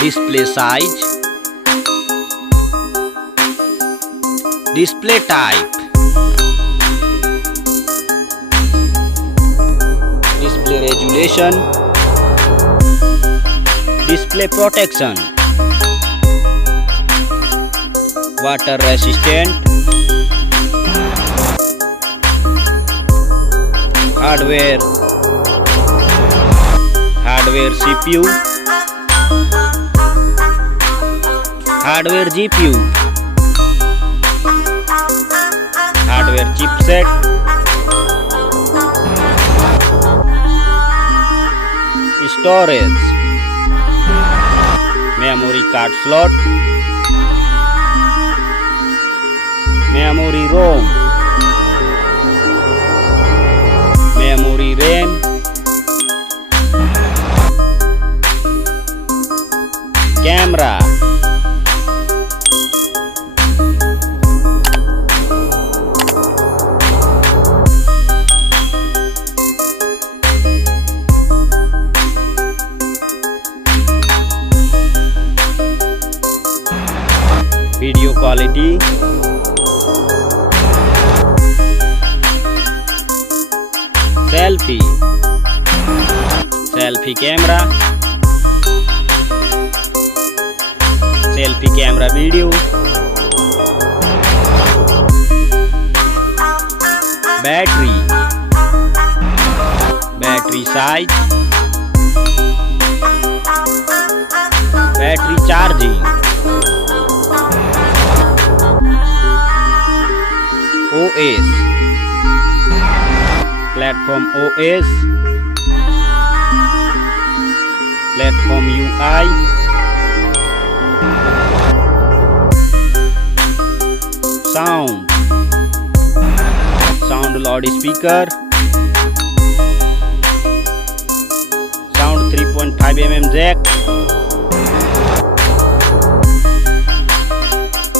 display size, display type, display resolution, display protection, water resistant, hardware CPU, hardware GPU, hardware chipset, storage, memory card slot, memory ROM, memory RAM, camera, video quality, selfie camera video, battery size, battery charging, OS, platform OS, platform UI, sound loudspeaker, sound 3.5mm jack,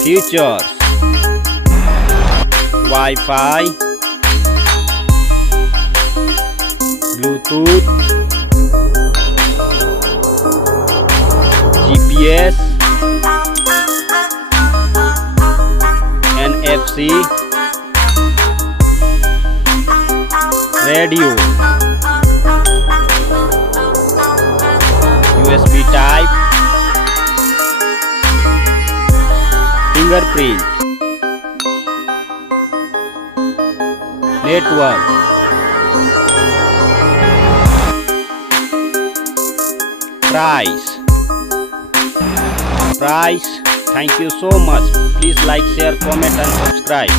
features, Wi-Fi, Bluetooth, GPS, NFC, radio, USB type, fingerprint, network, price. Thank you so much. Please like, share, comment and subscribe.